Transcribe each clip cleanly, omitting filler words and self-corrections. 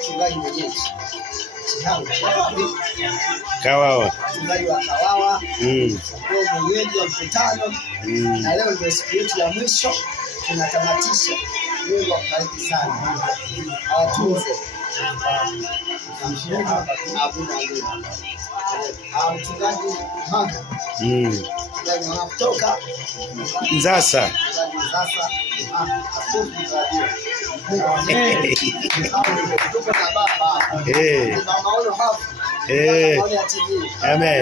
Mchungaji mwenyeji Kawawa, mchungaji wa Kawawa, mwenyeji wa mkutano, na leo ndio siku yetu ya mwisho tunatamatisha. Mungu akubariki sana, awatunze. Mchungaji Manga kutoka Nzasa. Amen.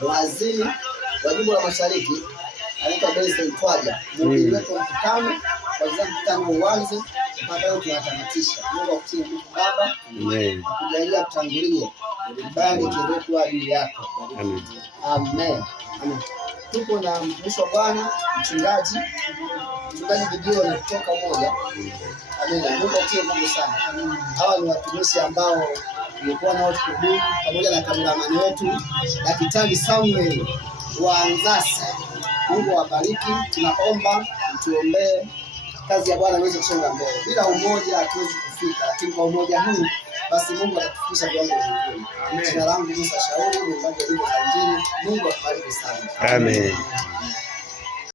Waziri wa jimbo la Mashariki anaitwa Benson Twaja, mhubiri wetu wa mkutano. Kwanza mkutano uanze mpaka leo tunatamatisha. Mungu akutie nguvu Baba, akujalie kutangulia ibada kirefu ajili yako. Amen. Amen. Tuko na mtumishi wa Bwana mchungaji Gideon kutoka Umoja. Amen. Mungu akutie nguvu sana. Hawa ni watumishi ambao tulikuwa nao tukudumu pamoja na kameramani wetu Daktari Samuel wa Nzasa. Mungu awabariki. Tunaomba mtuombee kazi ya Bwana iweze kusonga mbele. Bila umoja hatuwezi kufika, lakini kwa umoja huu basi Mungu atatufikisha viwango vingine. Jina langu Musa Shauri, mwimbaji wa nyimbo za Injili. Mungu akubariki sana. Amen.